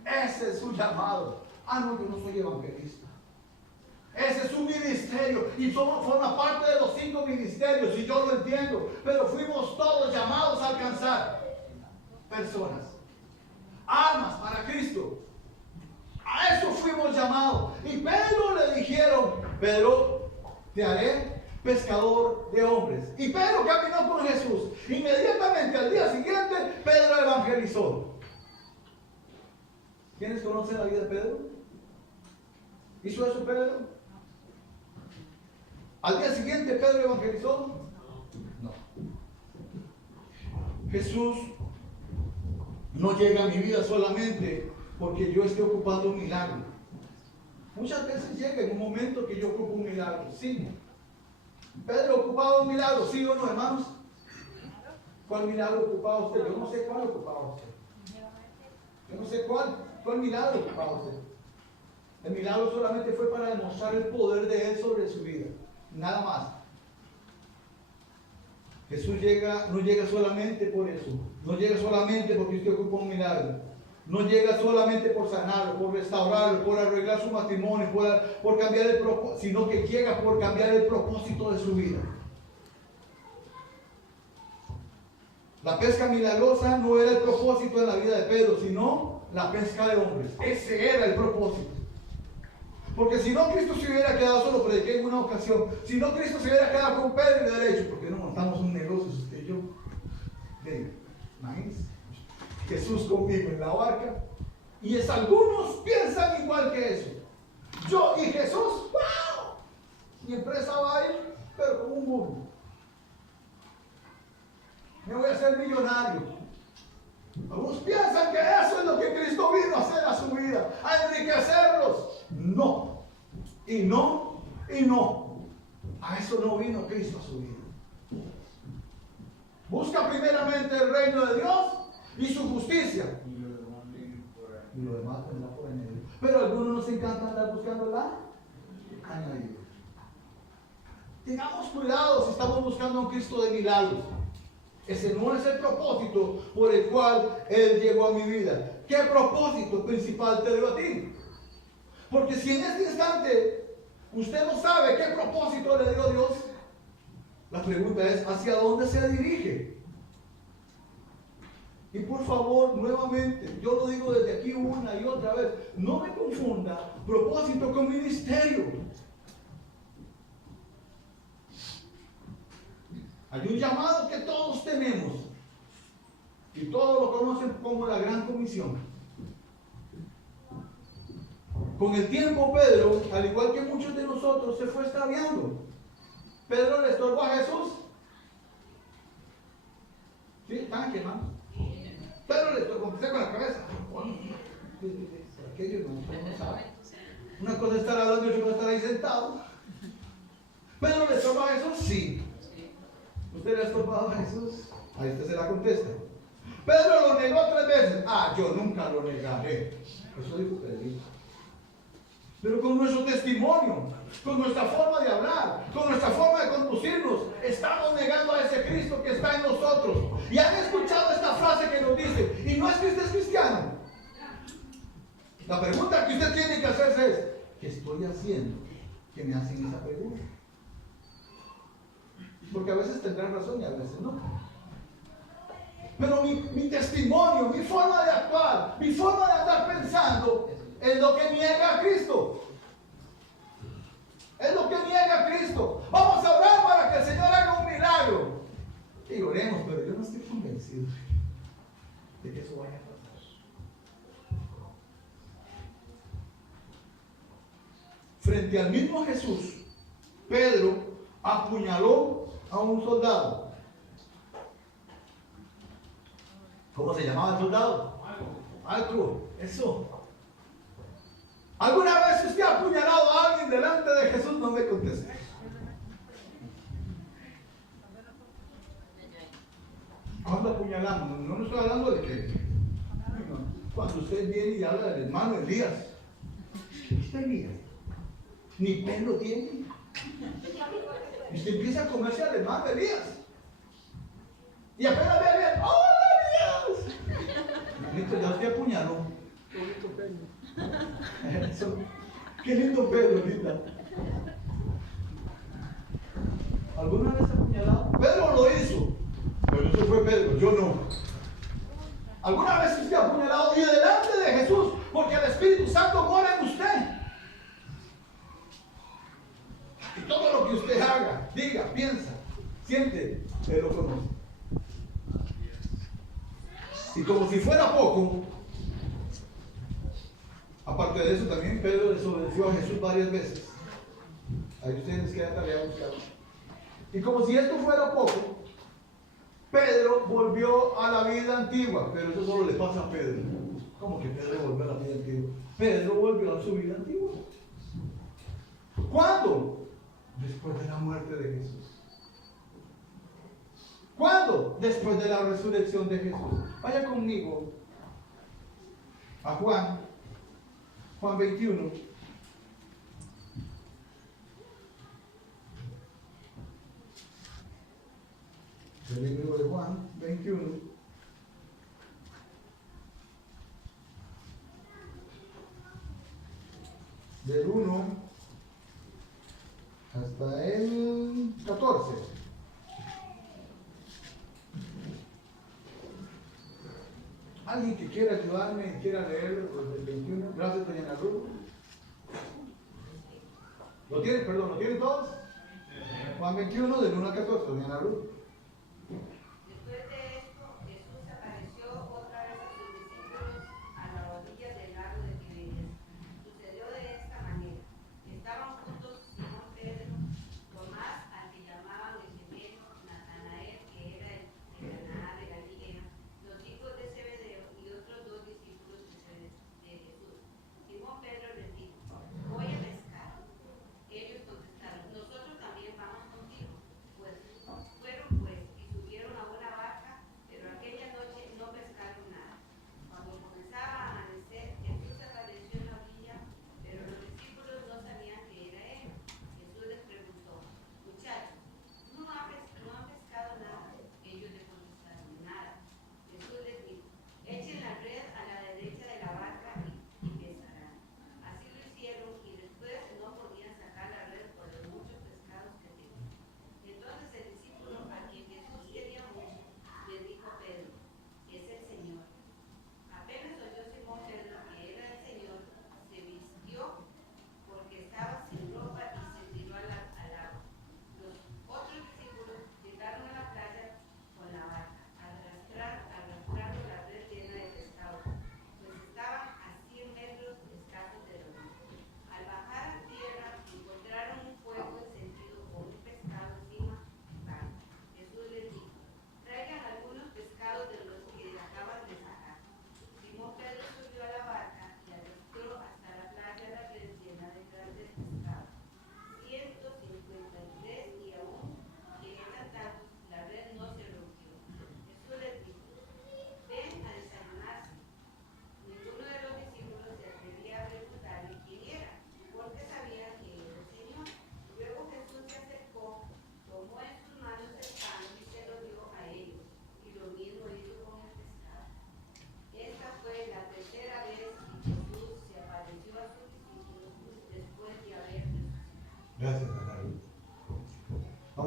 Ese es su llamado. No, yo no soy evangelista. Ese es su ministerio y forma parte de los 5 ministerios y yo lo entiendo, pero fuimos todos llamados a alcanzar personas, almas para Cristo. A eso fuimos llamados. Y Pedro le dijeron: Pedro, te haré pescador de hombres. Y Pedro caminó con Jesús. Inmediatamente al día siguiente Pedro evangelizó. ¿Quiénes conocen la vida de Pedro? ¿Hizo eso Pedro? ¿Al día siguiente Pedro evangelizó? No. Jesús no llega a mi vida solamente porque yo esté ocupando un milagro. Muchas veces llega en un momento que yo ocupo un milagro. Sí. Pedro ocupaba un milagro, ¿sí o no, hermanos? ¿Cuál milagro ocupaba usted? Yo no sé cuál ocupaba usted. Yo no sé cuál milagro ocupaba usted. El milagro solamente fue para demostrar el poder de Él sobre su vida. Nada más. Jesús no llega solamente por eso. No llega solamente porque usted ocupa un milagro. No llega solamente por sanarlo, por restaurarlo, por arreglar su matrimonio, por cambiar el propósito, sino que llega por cambiar el propósito de su vida. La pesca milagrosa no era el propósito de la vida de Pedro, sino la pesca de hombres. Ese era el propósito. Porque si no, Cristo se hubiera quedado solo, prediqué en una ocasión. Si no, Cristo se hubiera quedado con Pedro y le hubiera dicho: ¿por qué no montamos un negocio usted y yo? Jesús conmigo en la barca. Y algunos piensan igual que eso. Yo y Jesús, ¡wow! Mi empresa va a ir, pero como un burro. Me voy a hacer millonario. Algunos piensan que eso es lo que Cristo vino a hacer a su vida, a enriquecerlos. No, y no, y no. A eso no vino Cristo a su vida. Busca primeramente el reino de Dios y su justicia. Y lo demás vendrá por añadidura. Pero a algunos nos encanta andar buscando la añadidura. Tengamos cuidado si estamos buscando a un Cristo de milagros. Ese no es el propósito por el cual Él llegó a mi vida. ¿Qué propósito principal te dio a ti? Porque si en este instante usted no sabe qué propósito le dio Dios, la pregunta es, ¿hacia dónde se dirige? Y por favor, nuevamente, yo lo digo desde aquí una y otra vez, no me confunda propósito con ministerio. Hay un llamado que todos tenemos y todos lo conocen como la Gran Comisión. Con el tiempo Pedro, al igual que muchos de nosotros, se fue extraviando. Pedro le estorbó a Jesús. ¿Sí? ¿Están aquí, hermano? Pedro le estorbó, empecé con la cabeza. Aquello no sabe. Una cosa es estar hablando y otra cosa es estar ahí sentado. ¿Pedro le estorbó a Jesús? Sí. ¿Usted le ha estorbado a Jesús? Ahí usted se la contesta. Pedro lo negó 3 veces. Ah, yo nunca lo negaré. Eso dijo Pedro. Pero con nuestro testimonio, con nuestra forma de hablar, con nuestra forma de conducirnos, estamos negando a ese Cristo que está en nosotros. Y han escuchado esta frase que nos dice, y no es que usted es cristiano. La pregunta que usted tiene que hacerse es, ¿qué estoy haciendo que me hacen esa pregunta? Porque a veces tendrán razón y a veces no. Pero mi testimonio, mi forma de actuar, mi forma de andar pensando, es lo que niega a Cristo. Es lo que niega a Cristo. Vamos a orar para que el Señor haga un milagro. Y oremos, pero yo no estoy convencido de que eso vaya a pasar. Frente al mismo Jesús, Pedro apuñaló a un soldado. ¿Cómo se llamaba el soldado? Malco. Eso. ¿Alguna vez usted ha apuñalado a alguien delante de Jesús? No me conteste. ¿Cuándo apuñalamos? No estoy hablando de que cuando usted viene y habla del hermano Elías. ¿Este Elías? Ni pelo tiene. Y usted empieza a comerse al hermano Elías. Y apenas ve bien, ¡hola Elías! Listo, ya usted apuñaló. Eso. Qué lindo Pedro, linda. ¿Alguna vez apuñalado? Pedro lo hizo, pero eso fue Pedro, yo no. ¿Alguna vez usted ha apuñalado y delante de Jesús? Porque el Espíritu Santo mora en usted. Y todo lo que usted haga, diga, piensa, siente, Él lo conoce. Y como si fuera poco, aparte de eso, también Pedro desobedeció a Jesús varias veces. Ahí ustedes les queda tarea buscar. Y como si esto fuera poco, Pedro volvió a la vida antigua. Pero eso solo le pasa a Pedro. ¿Cómo que Pedro volvió a la vida antigua? Pedro volvió a su vida antigua. ¿Cuándo? Después de la muerte de Jesús. ¿Cuándo? Después de la resurrección de Jesús. Vaya conmigo a Juan 21. El libro de Juan 21. Del 1 hasta el 14. ¿Alguien que quiera ayudarme y quiera leerlo desde el 21? Gracias, doña Ana Ruth. ¿Lo tienen? Perdón, ¿lo tienen todos? Juan 21, del 1 al 14, doña Ana Ruth. Después de esto, Jesús apareció otra vez a sus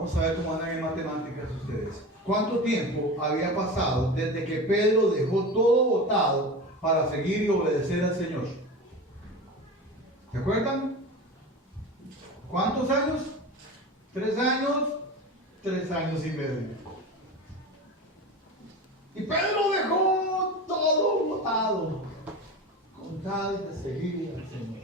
Vamos a ver cómo andan en matemáticas ustedes. ¿Cuánto tiempo había pasado desde que Pedro dejó todo botado para seguir y obedecer al Señor? ¿Se acuerdan? ¿Cuántos años? 3 años, 3 años y medio. Y Pedro dejó todo botado con tal de seguir al Señor.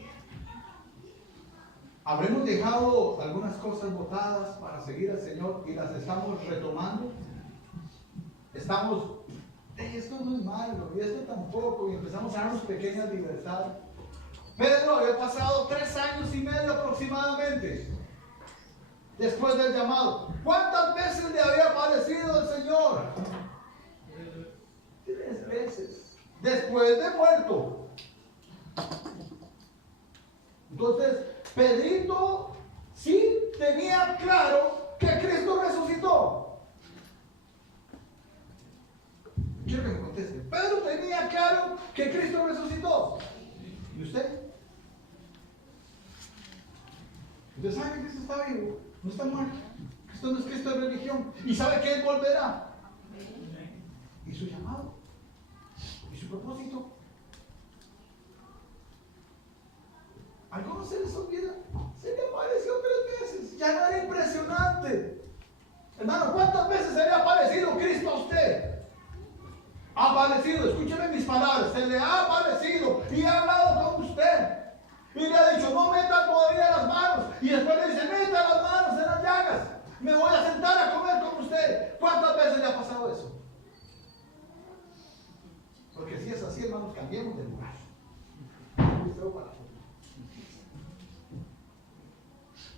¿Habremos dejado algunas cosas botadas para seguir al Señor y las estamos retomando? Estamos, esto no es malo, y esto tampoco, y empezamos a darnos pequeñas libertades. Pedro había pasado 3 años y medio aproximadamente después del llamado. ¿Cuántas veces le había aparecido el Señor? 3 veces. Después de muerto. Entonces, Pedrito sí tenía claro que Cristo resucitó. Quiero que me conteste. Pedro tenía claro que Cristo resucitó. ¿Y usted? ¿Usted sabe que Cristo está vivo? No está muerto. Cristo no es Cristo de religión. Y sabe que Él volverá. ¿Y su llamado? ¿Y su propósito? Algunos se les olvida. Se le apareció 3 veces. Ya no era impresionante. Hermano, ¿cuántas veces se le ha aparecido Cristo a usted? Ha aparecido, escúcheme mis palabras. Se le ha aparecido y ha hablado con usted. Y le ha dicho, no meta todavía las manos. Y después le dice, meta las manos en las llagas. Me voy a sentar a comer con usted. ¿Cuántas veces le ha pasado eso? Porque si es así, hermanos, cambiemos de lugar.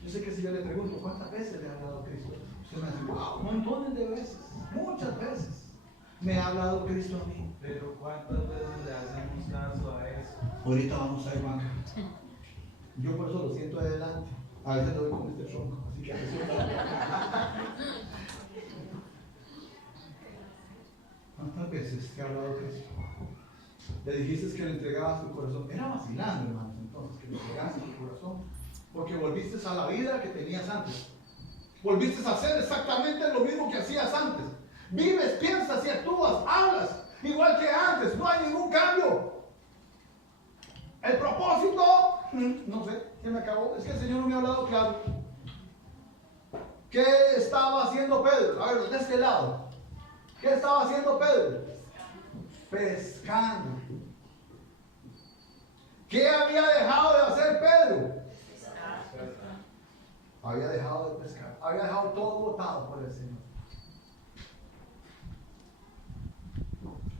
Yo sé que si yo le pregunto, ¿cuántas veces le ha hablado Cristo? Usted me dice, wow, montones de veces, muchas veces me ha hablado Cristo a mí. Pero ¿cuántas veces le hacemos caso a eso? Ahorita vamos a ir, hermano. Yo por eso lo siento adelante. A veces lo veo con este tronco, así que ¿cuántas veces te ha hablado Cristo? Le dijiste que le entregabas tu corazón. Era vacilando, hermanos, entonces, que le entregabas tu corazón. Porque volviste a la vida que tenías antes. Volviste a hacer exactamente lo mismo que hacías antes. Vives, piensas y actúas, hablas igual que antes. No hay ningún cambio. El propósito, no sé, se me acabó. Es que el Señor no me ha hablado claro. ¿Qué estaba haciendo Pedro? A ver, de este lado. ¿Qué estaba haciendo Pedro? Pescando. ¿Qué había dejado de hacer Pedro? Había dejado de pescar. Había dejado todo botado por el Señor.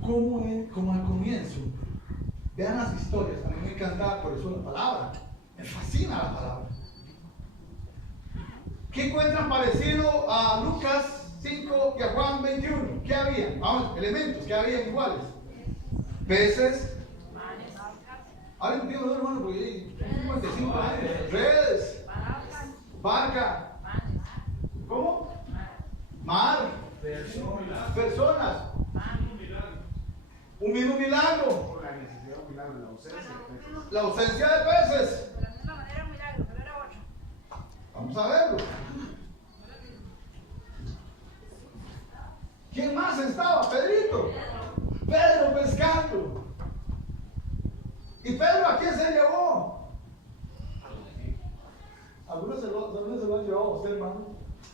Como al comienzo. Vean las historias. A mí me encanta por eso la palabra. Me fascina la palabra. ¿Qué encuentran parecido a Lucas 5 y a Juan 21? ¿Qué había? Vamos, elementos. ¿Qué había iguales? Peces. Ahora contigo, hermano, porque hay 55 años. Redes. Barca. ¿Cómo? Mar. Personas. Un mismo milagro. Por la necesidad de un milagro, la ausencia de peces. La ausencia de peces. De la misma manera un milagro, pero era 8. Vamos a verlo. ¿Quién más estaba? Pedrito. Pedro pescando. ¿Y Pedro a quién se llevó? Algunos se lo han llevado a usted, hermano.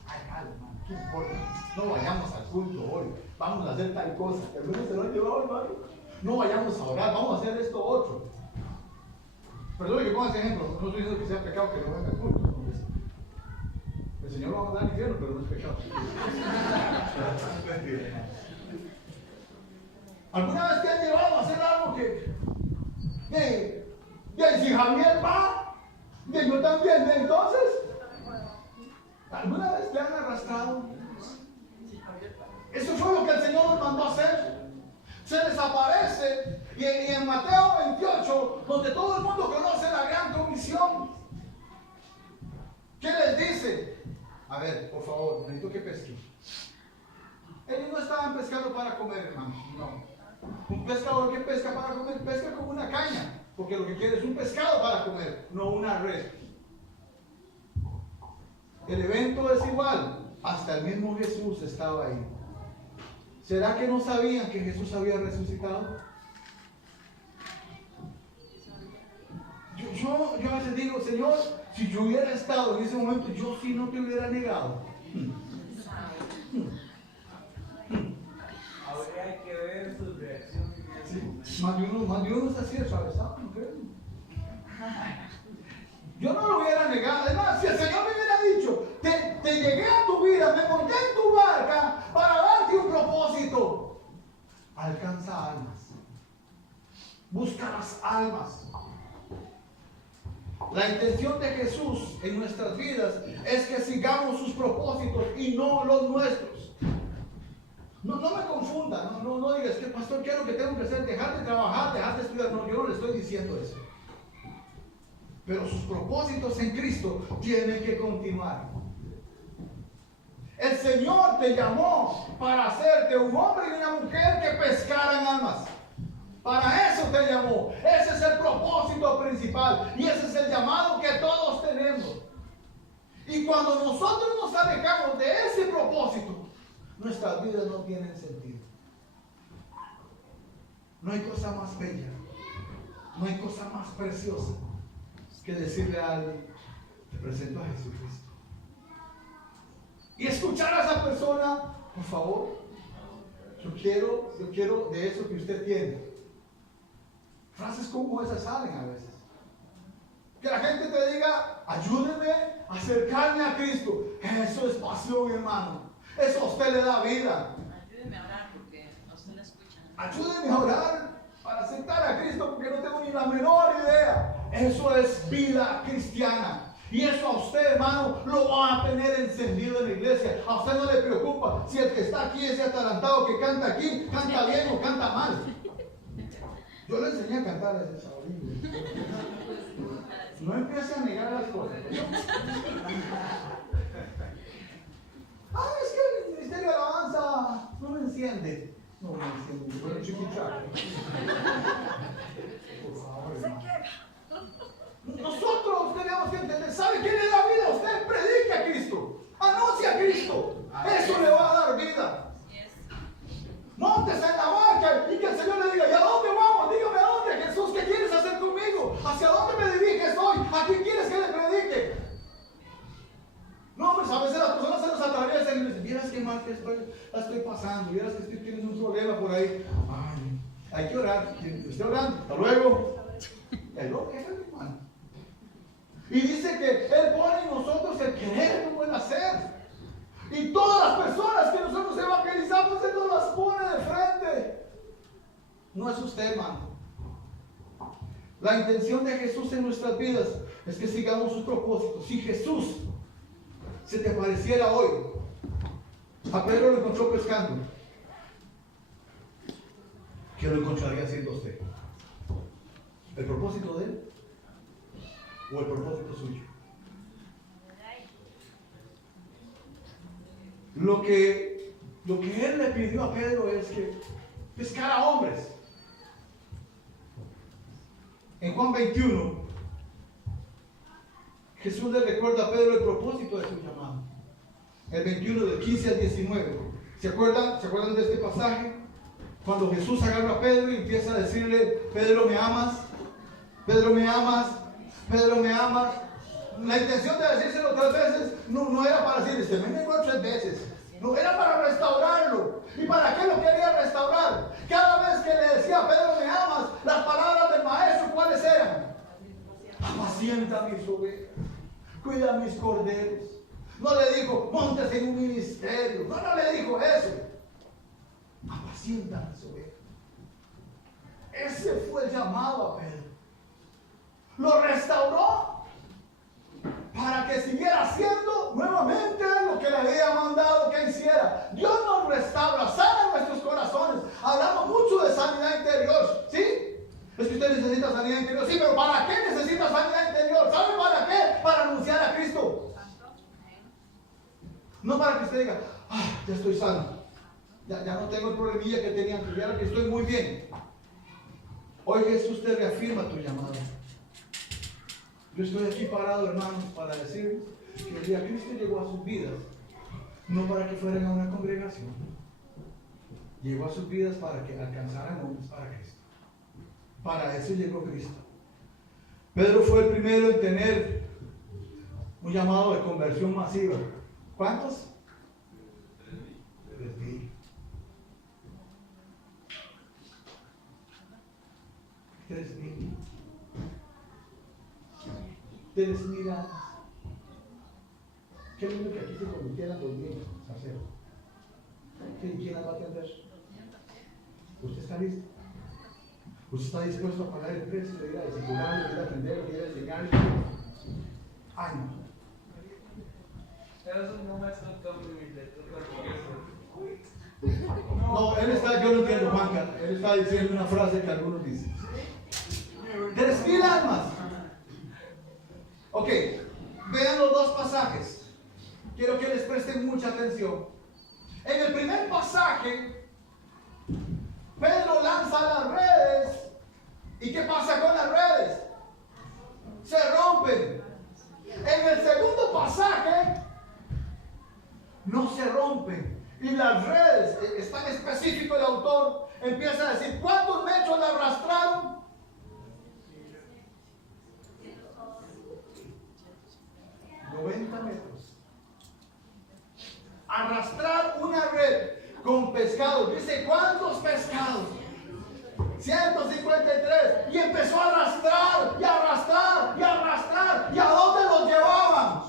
Ay, mal, hermano, ¿qué importa? No vayamos al culto hoy. Vamos a hacer tal cosa. Algunos se lo han llevado, hermano. No vayamos a orar. Vamos a hacer esto otro. Perdón que ponga ese ejemplo. No estoy diciendo que sea pecado que no venga al culto. No, el Señor lo va a mandar al infierno, pero no es pecado. ¿Alguna vez te han llevado a hacer algo que si Javier va, yo también? Entonces, ¿alguna vez te han arrastrado? Eso fue lo que el Señor nos mandó a hacer. Se desaparece y en Mateo 28, donde todo el mundo conoce la gran comisión, ¿qué les dice? A ver, por favor, necesito que pesquen. Ellos no estaban pescando para comer, hermano, no. Un pescador que pesca para comer, pesca como una caña, porque lo que quiere es un pescado para comer, no una red. El evento es igual. Hasta el mismo Jesús estaba ahí. ¿Será que no sabían que Jesús había resucitado? Yo a veces digo, Señor, si yo hubiera estado en ese momento, yo sí no te hubiera negado. Habría que ver sus reacciones en ese momento. Más de uno se hacía atravesado, ¿no creen? Yo no lo hubiera negado. Además, si el Señor me hubiera dicho, te llegué a tu vida, me monté en tu barca para darte un propósito. Alcanza almas. Busca las almas. La intención de Jesús en nuestras vidas es que sigamos sus propósitos y no los nuestros. No me confunda, no digas que pastor, ¿qué es lo que tengo que hacer? Dejar de trabajar, dejar de estudiar. No, yo no le estoy diciendo eso. Pero sus propósitos en Cristo tienen que continuar. El Señor te llamó para hacerte un hombre y una mujer que pescaran almas. Para eso te llamó. Ese es el propósito principal. Y ese es el llamado que todos tenemos. Y cuando nosotros nos alejamos de ese propósito, nuestras vidas no tienen sentido. No hay cosa más bella, no hay cosa más preciosa que decirle a alguien, te presento a Jesucristo. Y escuchar a esa persona, por favor, yo quiero de eso que usted tiene. Frases como esas salen a veces. Que la gente te diga, ayúdeme a acercarme a Cristo. Eso es pasión, hermano. Eso a usted le da vida. Ayúdeme a orar porque a usted la escuchan. Ayúdeme a orar para aceptar a Cristo porque no tengo ni la menor idea. Eso es vida cristiana. Y eso a usted, hermano, lo va a tener encendido en la iglesia. A usted no le preocupa si el que está aquí, ese atarantado que canta aquí, canta bien o canta mal. Yo le enseñé a cantar a ese Saúl. No empiece a negar las cosas. Es que el ministerio de alabanza no me enciende. No me enciende. Bueno, chiquichaco. Por favor, hermano. Nosotros tenemos que entender, ¿sabe quién le da vida a usted? Predique a Cristo, anuncie a Cristo, eso le va a dar vida. Móntese en la barca y que el Señor le diga, ¿y a dónde vamos? Dígame a dónde, Jesús, ¿qué quieres hacer conmigo? ¿Hacia dónde me diriges hoy? ¿A quién quieres que le predique? No, pues a veces las personas se nos atraviesan y dicen, vieras qué mal que la estoy pasando, vieras que tienes un problema por ahí. Ay, hay que orar, estoy orando, hasta luego. El loco es el hermano. Y dice que Él pone en nosotros el querer como el hacer. Y todas las personas que nosotros evangelizamos, Él nos las pone de frente. No es usted, hermano. La intención de Jesús en nuestras vidas es que sigamos sus propósitos. Si Jesús se te pareciera hoy, a Pedro lo encontró pescando, ¿qué lo encontraría haciendo usted? ¿El propósito de Él? ¿O el propósito suyo? Lo que Él le pidió a Pedro es que pescara hombres. En Juan 21, Jesús le recuerda a Pedro el propósito de su llamado. El 21 del 15 al 19. ¿Se acuerdan de este pasaje? Cuando Jesús agarra a Pedro y empieza a decirle, Pedro, ¿me amas? Pedro, ¿me amas? Pedro, ¿me amas? La intención de decírselo 3 veces no era para decirle, me negó 3 veces. No, era para restaurarlo. ¿Y para qué lo quería restaurar? Cada vez que le decía, Pedro, ¿me amas? Las palabras del maestro, ¿cuáles eran? Apacienta mis ovejas, cuida mis corderos. No le dijo, móntese en un ministerio. No le dijo eso. Apacienta mis ovejas. Ese fue el llamado a Pedro. Lo restauró para que siguiera haciendo nuevamente lo que le había mandado que hiciera. Dios nos restaura, sana nuestros corazones. Hablamos mucho de sanidad interior, ¿sí? Es que usted necesita sanidad interior, sí, pero ¿para qué necesita sanidad interior? ¿Sabe para qué? Para anunciar a Cristo. No para que usted diga, ya estoy sano, ya no tengo el problemilla que tenía antes, ya que estoy muy bien. Hoy Jesús te reafirma tu llamado. Yo estoy aquí parado, hermanos, para decir que el día Cristo llegó a sus vidas, no para que fueran a una congregación. Llegó a sus vidas para que alcanzaran hombres para Cristo. Para eso llegó Cristo. Pedro fue el primero en tener un llamado de conversión masiva. ¿Cuántos? 3,000. 3,000. 3,000 años. Qué lindo que aquí se convirtieran 2,000 sacerdotes. ¿Quién las va a atender? ¿Usted está listo? ¿Usted está dispuesto a pagar el precio de ir a discipular, de ir a atender, de ir a enseñar? Ay, no. Eso no me está tan humilde, No, yo no entiendo, Juanca. Él está diciendo una frase que algunos dicen. 3,000 almas. Ok, vean los dos pasajes. Quiero que les presten mucha atención. En el primer pasaje, Pedro lanza las redes. ¿Y qué pasa con las redes? Se rompen. En el segundo pasaje, no se rompen. Y las redes, es tan específico el autor, empieza a decir, ¿cuántos metros la arrastraron? 90 metros. Arrastrar una red con pescados. Dice, ¿cuántos pescados? 153. Y empezó a arrastrar, y arrastrar, y arrastrar. ¿Y a dónde los llevaban?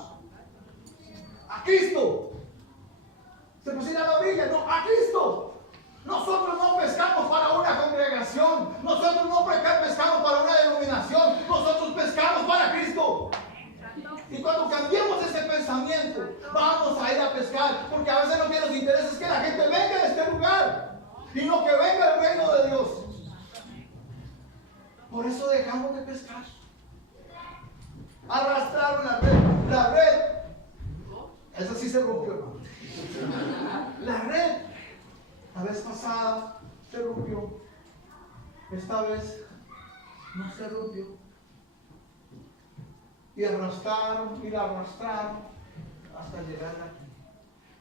A Cristo. Se pusieron a la orilla, no, a Cristo. Nosotros no pescamos para una congregación. Nosotros no pescamos para una denominación. Nosotros pescamos para Cristo. Y cuando cambiemos ese pensamiento, vamos a ir a pescar, porque a veces lo que nos interesa es que la gente venga a este lugar y no que venga el reino de Dios. Por eso dejamos de pescar. Arrastraron la red, esa sí se rompió, hermano. La red, la vez pasada se rompió, esta vez no se rompió. Y arrastraron y la arrastraron hasta llegar aquí.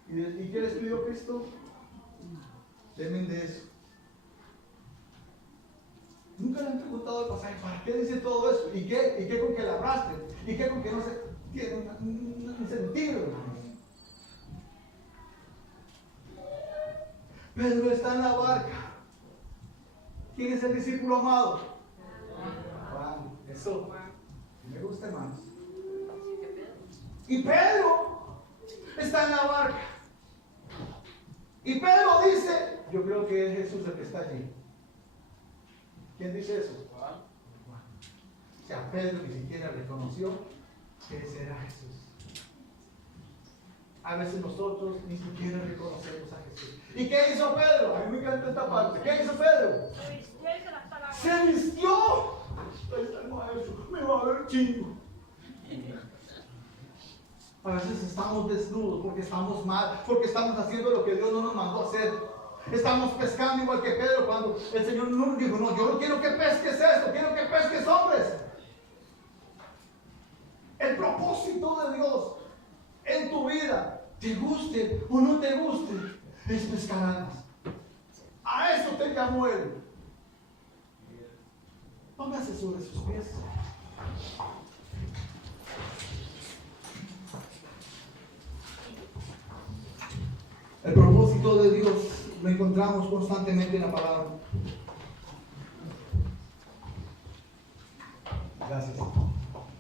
¿Y qué les pidió Cristo? Temen de eso. Nunca le han preguntado el pasaje, ¿para qué dice todo eso? ¿Y qué con que la arrastren? ¿Y qué con que no se tiene un sentido? Pedro está en la barca. ¿Quién es el discípulo amado? Juan. Eso. Me gusta, hermanos. Y Pedro está en la barca. Y Pedro dice, yo creo que es Jesús el que está allí. ¿Quién dice eso? Juan. O sea, Pedro ni siquiera reconoció que ese era Jesús. A veces nosotros ni siquiera reconocemos a Jesús. ¿Y qué hizo Pedro? A mí me encanta esta parte. ¿Qué hizo Pedro? Se vistió. Ahí está el maestro. Me va a ver chingo. A veces estamos desnudos porque estamos mal, porque estamos haciendo lo que Dios no nos mandó a hacer. Estamos pescando igual que Pedro cuando el Señor nos dijo, no, yo no quiero que pesques esto, quiero que pesques hombres. El propósito de Dios en tu vida, te guste o no te guste, es pescar almas. A eso te llamó Él. Póngase sobre sus pies. El propósito de Dios lo encontramos constantemente en la palabra. Gracias.